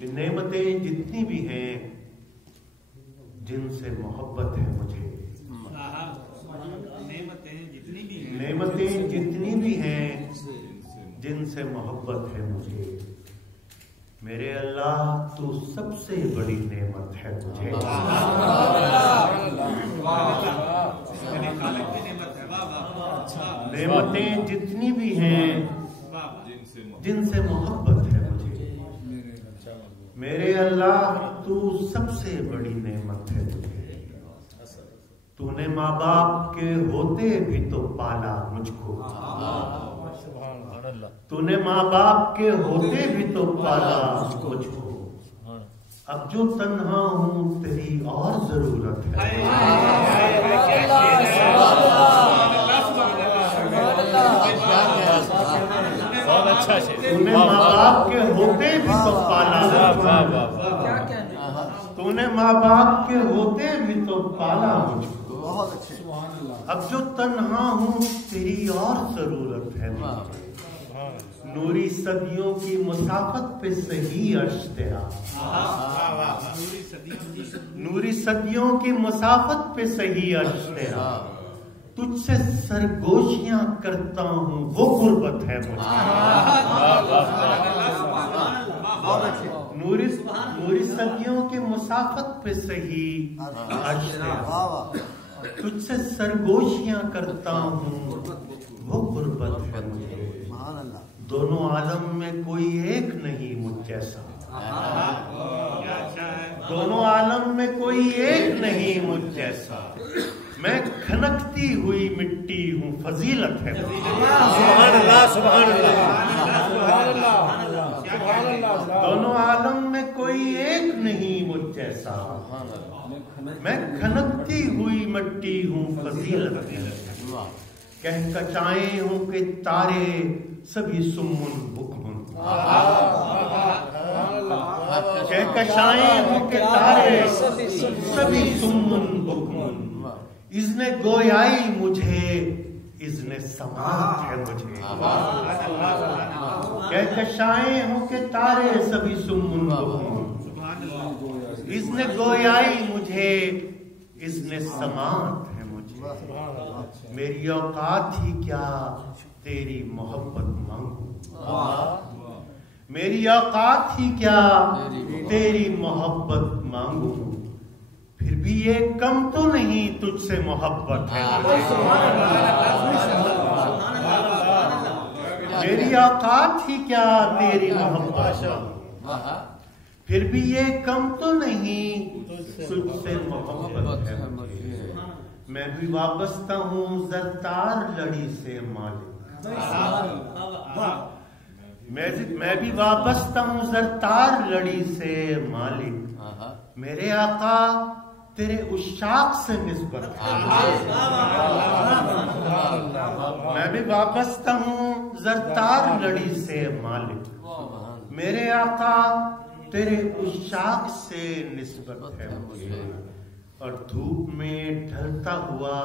کہ نعمتیں جتنی بھی ہیں جن سے محبت ہے مجھے، نعمتیں جتنی بھی ہیں جن سے محبت ہے مجھے، میرے اللہ تو سب سے بڑی نعمت ہے مجھے۔ نعمتیں جتنی بھی ہیں جن سے محبت ہے مجھے، میرے اللہ تو سب سے بڑی نعمت ہے مجھے۔ تو نے ماں باپ کے ہوتے بھی تو پالا مجھ کو، تو نے ماں باپ کے ہوتے بھی تو پالا مجھ کو، اب جو تنہا ہوں تیری اور ضرورت ہے۔ تو نے ماں باپ کے ہوتے بھی تو پالا، تو نے ماں باپ کے ہوتے بھی تو پالا مجھ کو، اب جو تنہا ہوں تیری اور ضرورت ہے مجھے۔ نوری صدیوں کی مسافت پہ صحیح عرش تیرا، نوری صدیوں کی مسافت پہ صحیح عرش تیرا، تجھ سے سرگوشیاں کرتا ہوں وہ غربت ہے مجھے۔ نوری صدیوں کی مسافت پہ صحیح عرش تیرا، تجھ سے سرگوشیاں کرتا ہوں وہ غربت ہے مجھے۔ دونوں عالم میں کوئی ایک نہیں مجھ جیسا، دونوں عالم میں کوئی ایک نہیں مجھ جیسا، میں کھنکتی ہوئی مٹی ہوں فضیلت ہے مجھے۔ سبحان اللہ سبحان اللہ دونوں عالم میں کوئی ایک نہیں مجھ جیسا، میں کھنکتی ہوئی مٹی ہوں فضیلت ہے مجھے۔ کہکشائیں ہوں کہ تارے سبھی سمن بکمن، کہکشائیں ہوں کہ تارے سبھی سمن بکمن، اذن گویائی مجھے اذن سماعت ہے مجھے۔ کہکشائیں ہوں کہ تارے سبھی سمن بکمن، اذن گویائی مجھے اذن سماعت ہے مجھے۔ میری اوقات ہی کیا تیری محبت مانگوں، میری اوقات ہی کیا تیری محبت مانگوں، پھر بھی یہ کم تو نہیں تجھ سے محبت ہے میری اوقات ہی کیا تیری محبت مانگوں، پھر بھی یہ کم تو نہیں تجھ سے محبت ہے مجھے۔ میں بھی وابستہ ہوں زرتار لڑی سے مالک، میں بھی وابستہ ہوں زرتار لڑی سے مالک، میرے آقا تیرے عشاق سے نسبت ہے۔ میں بھی وابستہ ہوں زرتار لڑی سے مالک، میرے آقا تیرے عشاق سے نسبت ہے مجھے۔ اور دھوپ میں ڈھلتا ہوا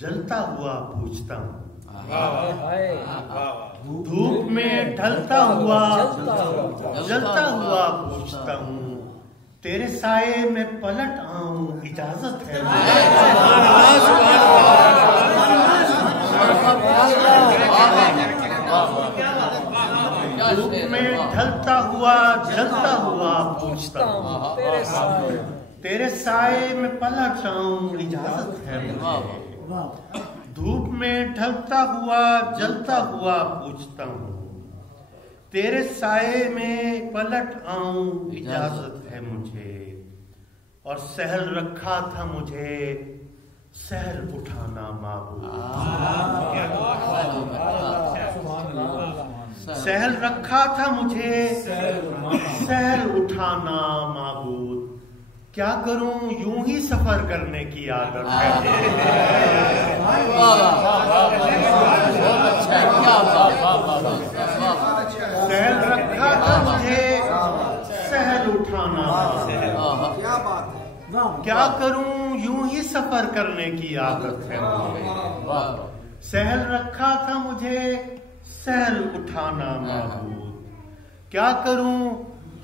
جلتا ہوا پوچھتا ہوں، دھوپ میں ڈھلتا ہوا جلتا ہوا پوچھتا ہوں، تیرے سائے میں پلٹ آؤں اجازت ہے دھوپ میں ڈھلتا ہوا جلتا ہوا پوچھتا ہوں، تیرے سائے میں پلٹ آؤں اجازت ہے مجھے۔ دھوپ میں ڈھلتا ہوا جلتا ہوا پوچھتا ہوں، تیرے سائے میں پلٹ آؤں اجازت ہے مجھے۔ اور سہل رکھا تھا مجھے سہل اٹھانا معبود، سہل رکھا تھا مجھے سہل اٹھانا معبود، کیا کروں یوں ہی سفر کرنے کی عادت ہے۔ سہل رکھا تھا مجھے سہل اٹھانا، کیا کروں یوں ہی سفر کرنے کی عادت ہے مجھے۔ سہل رکھا تھا مجھے سہل اٹھانا معبود، کیا کروں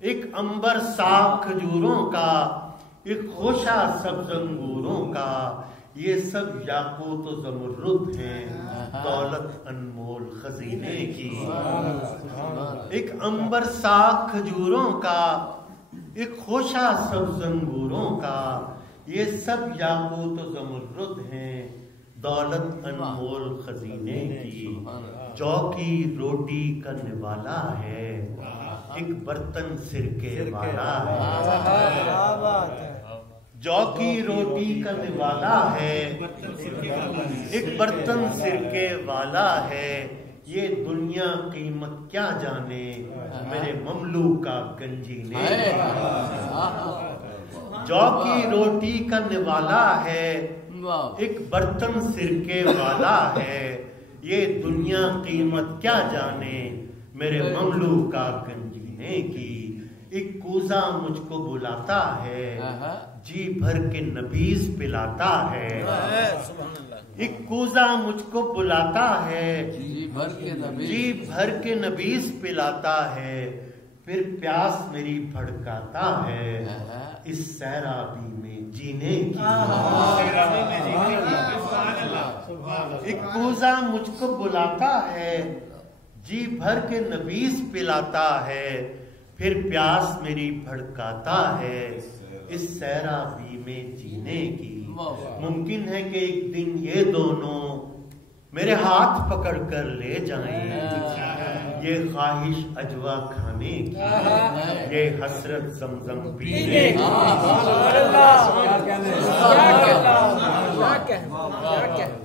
ایک عنبر ساکھ کھجوروں کا، ایک خوشا سبز انگوروں کا، یہ سب یاقوت و زمرد ہیں، دولت انمول خزینے کی۔ ایک عنبر ساکھ کھجوروں کا، ایک خوشا سبز انگوروں کا، یہ سب یاقوت و زمرد ہیں، دولت انمول خزینے کی۔ جو کی روٹی کا نوالا ہے، ایک برتن سرکے والا ہے۔ جو کی روٹی کا نوالا ہے، ایک برتن سرکے والا ہے، یہ دنیا قیمت کیا جانے، میرے مملوک کا گنجینے۔ جو کی روٹی کا نوالا ہے، ایک برتن سرکے والا ہے، یہ دنیا قیمت کیا جانے، میرے مملوک کا گنجینے کی۔ ایک کوزہ مجھ کو بلاتا ہے، جی بھر کے نبیذ پلاتا ہے۔ ایک کوزہ مجھ کو بلاتا ہے، جی بھر کے نبیذ پلاتا ہے، پھر پیاس میری بھڑکاتا ہے، اس سیرابی میں جینے کی۔ ایک کوزہ مجھ کو بلاتا ہے، جی بھر کے نبیذ پلاتا ہے، پھر پیاس میری بھڑکاتا ہے، اس سیرابی میں جینے کی۔ ممکن ہے کہ ایک دن یہ دونوں میرے ہاتھ پکڑ کر لے جائیں، یہ خواہش اجوا کھانے کی، یہ حسرت زمزم پینے کی۔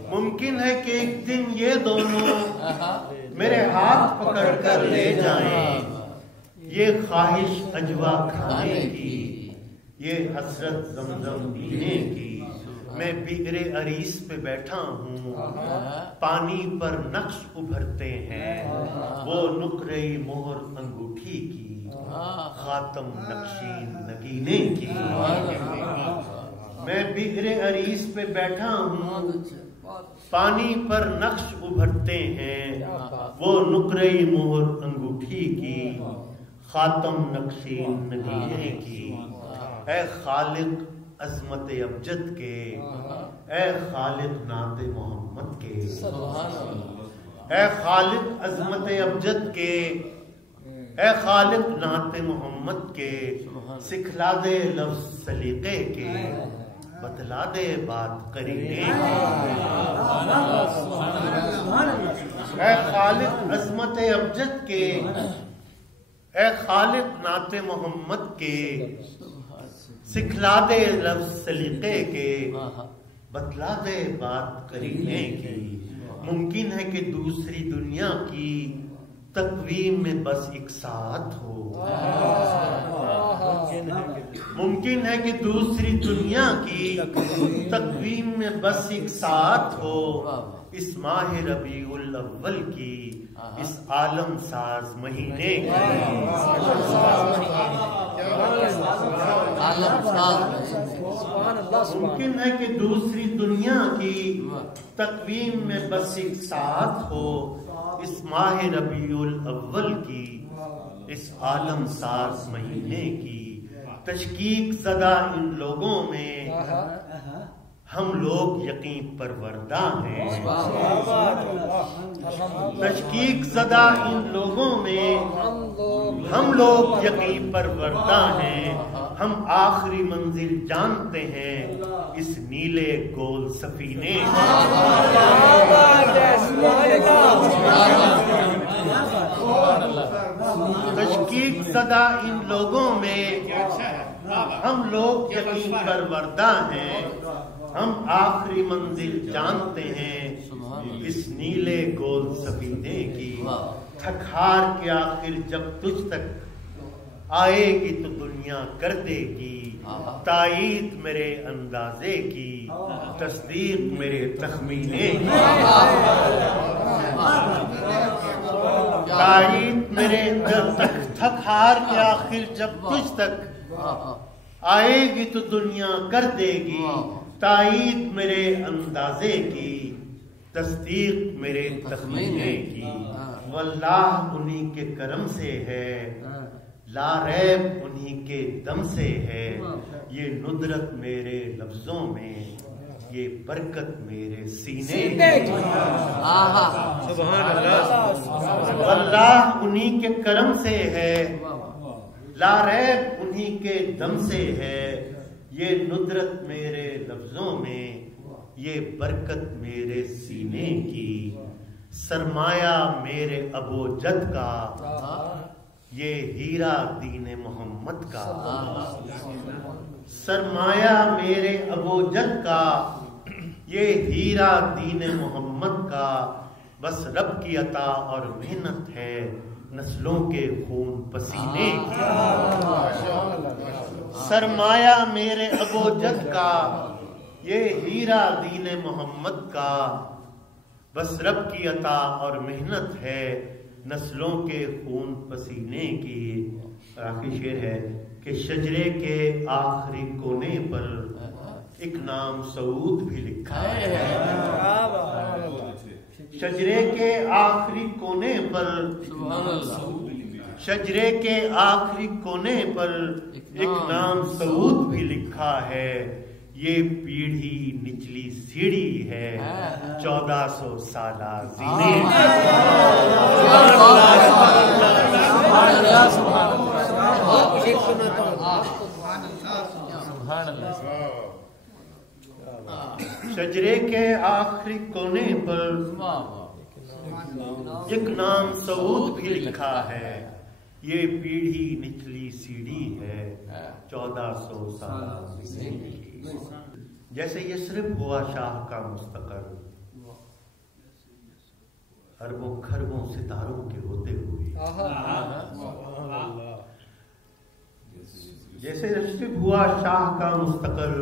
ممکن ہے کہ ایک دن یہ دونوں میرے ہاتھ پکڑ کر لے جائیں، یہ خواہش اجوا کھانے کی، یہ حسرت زمزم پینے کی۔ میں بئر عریس پہ بیٹھا ہوں، پانی پر نقش ابھرتے ہیں، وہ نقرئی مہر انگوٹھی کی، خاتم نقشین نگینے کی۔ میں بئر عریس پہ بیٹھا ہوں، پانی پر نقش ابھرتے ہیں، وہ نقرئی مہر انگوٹھی کی، خاتم نقشین نگینے کی۔ اے خالق عظمت ابجد کے، اے خالق نعت محمد کے، اے خالق عظمت ابجد کے، اے خالق نعت محمد کے، سکھلا دے لفظ سلیقے کے، بتلا دے بات قرینے کی۔ اے خالق عظمت ابجد کے، اے خالق نعت محمد کے، سکھلا دے لفظ سلیقے کے، بتلا دے بات قرینے کی۔ ممکن ہے کہ دوسری دنیا کی تقویم میں بس ایک ساتھ ہو، ممکن ہے کہ دوسری دنیا کی تقویم میں بس ایک ساتھ ہو، اس ماہ ربیع الاول کی، اس عالم ساز مہینے کی۔ ممکن ہے کہ دوسری دنیا کی تقویم میں بس ایک ساتھ ہو، اس ماہ ربیع الاول کی، اس عالم ساز مہینے کی۔ تشکیک زدہ ان لوگوں میں ہم لوگ یقین پروردہ ہیں، تشکیک زدہ ان لوگوں میں ہم لوگ یقین پروردہ ہیں، ہم آخری منزل جانتے ہیں، اس نیلے گول سفینے۔ تشکیک زدہ ان لوگوں میں ہم لوگ یقین پروردہ ہیں، ہم آخری منزل جانتے ہیں، اس نیلے گول سفینے کی۔ تھک ہار کے آخر جب تجھ تک آئے گی تو دنیا کر دے گی تائید میرے اندازے کی، تصدیق میرے تخمینے کی۔ تائید میرے تھک ہار کے آخر جب تجھ تک آئے گی تو دنیا کر دے گی تائید میرے اندازے کی، تصدیق میرے تخمینے کی۔ واللہ انہی کے کرم سے ہے لا ریب انہی کے دم سے ہے، یہ ندرت میرے لفظوں میں، یہ برکت میرے سینے کی، سبحان اللہ، اللہ انہی کے کرم سے ہے، لا ریب انہی کے دم سے ہے، یہ ندرت میرے لفظوں میں، یہ برکت میرے سینے کی، سرمایہ میرے ابو جد کا، یہ ہیرا دین محمد کا، سرمایہ میرے ابو جد کا، یہ ہیرا دین محمد کا، بس رب کی عطا اور محنت ہے، نسلوں کے خون پسینے کی، سرمایہ میرے ابو جد کا، یہ ہیرا دین محمد کا، بس رب کی عطا اور محنت ہے، نسلوں کے خون پسینے کی۔ آخری شعر ہے کہ شجرے کے آخری کونے پر ایک نام سعود بھی لکھا ہے، شجرے کے آخری کونے پر، شجرے کے آخری کونے پر ایک نام سعود بھی لکھا ہے، یہ پیڑھی نچلی سیڑھی ہے، 1400 سالہ زینے شجرے کے آخری کونے پر ایک نام سعود بھی لکھا ہے، یہ پیڑھی نچلی سیڑھی ہے، 1400 سالہ زندگی۔ جیسے یثرب ہوا شاہ کا مستقر، اربوں کھربوں ستاروں کے ہوتے ہوئے، جیسے یثرب ہوا شاہ کا مستقر،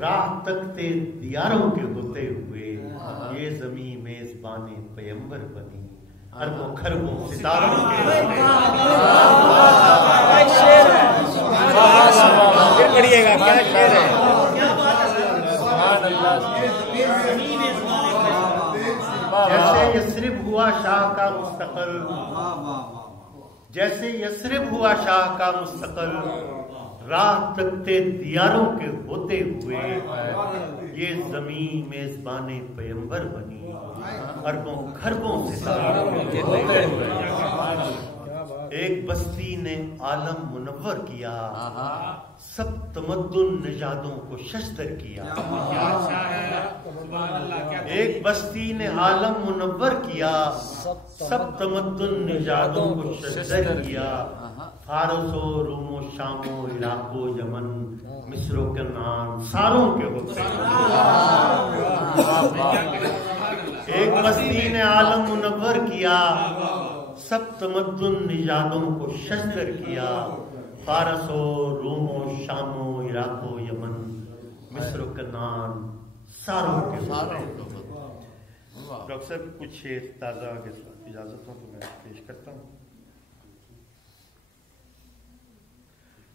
راہ تکتے دیاروں کے ہوتے ہوئے، یہ زمین میزبان پیمبر بنی، اربوں کھربوں ستاروں کے ہوتے یہ پڑھیے گا، کیا شعر ہے، جیسے یثرب ہوا شاہ کا مستقر، جیسے یثرب ہوا شاہ کا مستقر، راہ تکتے دیاروں کے ہوتے ہوئے، یہ زمین میزبان پیمبر بنی، اربوں کھربوں ستاروں کے ہوتے ہوئے، ایک بستی نے عالم منور کیا، سب تمدن نژادوں کو ششدر کیا، ایک بستی نے عالم منور کیا، سب تمدن نژادوں کو ششدر کیا، فارس و روم و شام و عراق و یمن، مصر و کنعان ساروں کے ہوتے ہوئے، ایک بستی نے عالم منور کیا، سب تمدن نژادوں کو ششدر کیا، فارس و روم و شام و عراق و یمن، مصر و کنعان ساروں کے ہوتے ہوئے۔ ڈاکٹر صاحب کچھ تازہ اجازت ہو تو میں پیش کرتا ہوں۔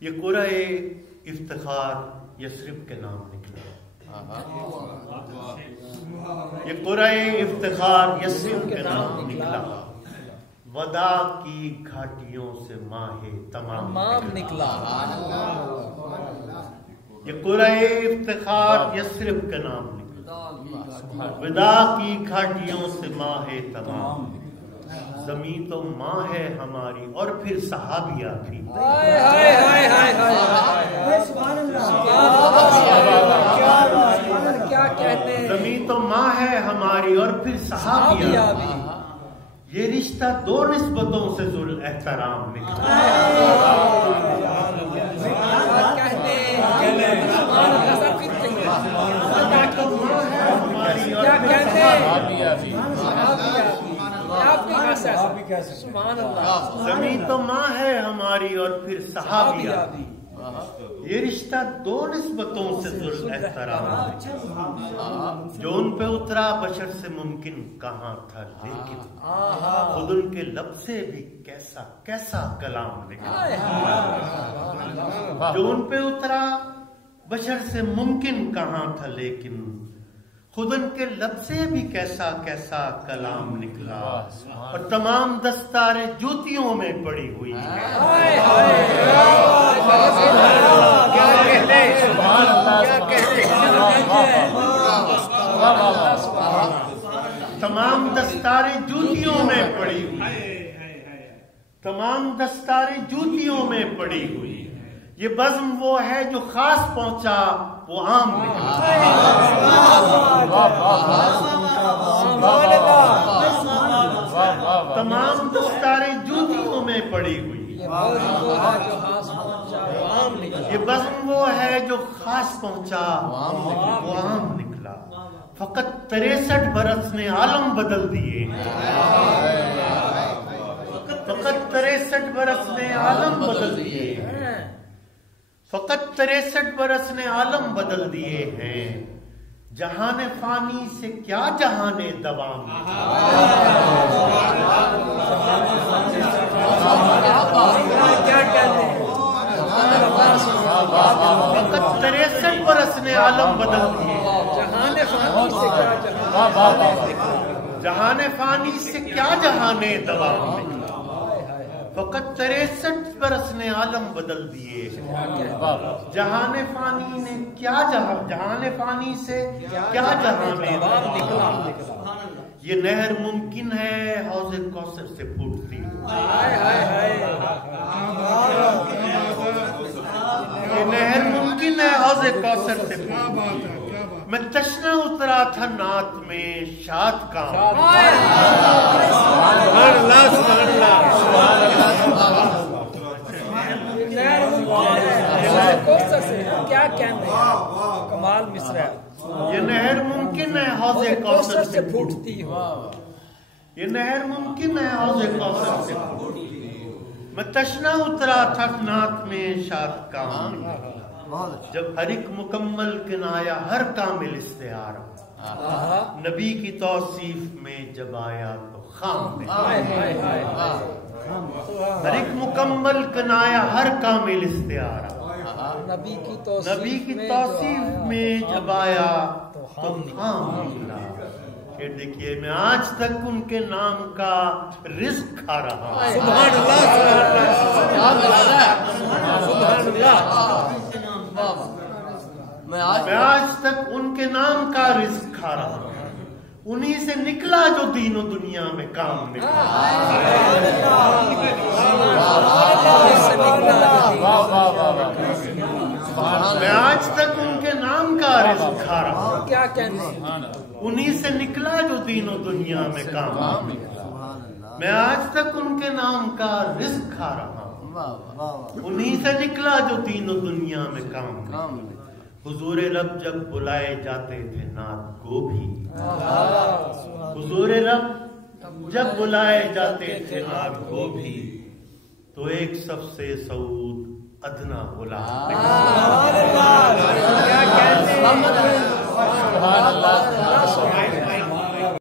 یہ قرہ افتخار یثرب کے نام نکلا، یہ قرہ افتخار یثرب کے نام نکلا، ودا کی گھاٹیوں سے ماہ تمام نکلا، یہ قرہ افتخار یثرب کے نام نکلا، ودا کی گھاٹیوں سے ماہ تمام، زمین تو ماں ہے ہماری اور پھر صحابیہ بھی، زمین تو ماں ہے ہماری اور پھر صحابیہ بھی، یہ رشتہ دو نسبتوں سے ذو احترام نکلا، زمین تو ماں ہے ہماری اور پھر صحابیہ بھی، یہ رشتہ دو نسبتوں سے ذو احترام، جو ان پہ اترا بشر سے ممکن کہاں تھا، لیکن خود ان کے لب سے بھی کیسا کیسا کلام نکلا، جو ان پہ اترا بشر سے ممکن کہاں تھا، لیکن خود ان کے لب سے بھی کیسا کیسا کلام نکلا اور تمام دستاریں جوتیوں میں پڑی ہوئی تمام دستاریں جوتیوں میں پڑی ہوئی، تمام دستاریں جوتیوں میں پڑی ہوئی. یہ بزم وہ ہے جو خاص پہنچا وہ عام نکلا. تمام دستاریں جوتیوں میں پڑی ہوئی. یہ بزم وہ ہے جو خاص پہنچا وہ عام نکلا. فقط 63 برس نے عالم بدل دیے. فقط 63 برس نے عالم بدل دیے. فقط 63 برس نے عالم بدل دیے ہیں. جہان فانی سے کیا جہان دوام. فقط 63 برس نے عالم بدل دیے. جہان فانی سے کیا جہان دوام. فقط 63 برس نے عالم بدل دیے. جہان فانی نے کیا جہان فانی سے کیا جہان نکلا. یہ نہر ممکن ہے حوض کوثر سے پھوٹتی. یہ نہر ممکن ہے حوض کوثر سے پھوٹتی. میں تشنا اترا تھا نعت میں شاد کا. کیا کمال مصرع. یہ نہر ممکن ہے حوض کوثر سے پھوٹتی ہو. یہ نہر ممکن ہے حوض کوثر سے پھوٹتی. میں تشنا اترا تھا نعت میں شاد کا. جب ہر ایک مکمل کنایا ہر کامل استعارہ. نبی کی توصیف میں جب آیا تو خام. ہر ایک مکمل کنایا ہر کامل استعارہ. نبی کی توصیف میں جب آیا تو خام نکلا. پھر دیکھیے میں آج تک ان کے نام کا رزق کھا رہا ہوں. سبحان اللہ. میں آج تک ان کے نام کا رزق کھا رہا ہوں. انہی سے نکلا جو دین و دنیا میں کام نکلا. میں آج تک ان کے نام کا رزق کھا رہا ہوں. کیا کہنے انہی سے نکلا جو دین و دنیا میں کام نکلا. میں آج تک ان کے نام کا رزق کھا رہا ہوں. انہی سے نکلا جو دین و دنیا میں کام نکلا. حضور رب جب بلائے جاتے تھے نعت گو بھی. حضور رب جب بلائے جاتے تھے نعت گو بھی. تو ایک صف سے سعود ادنا بلا.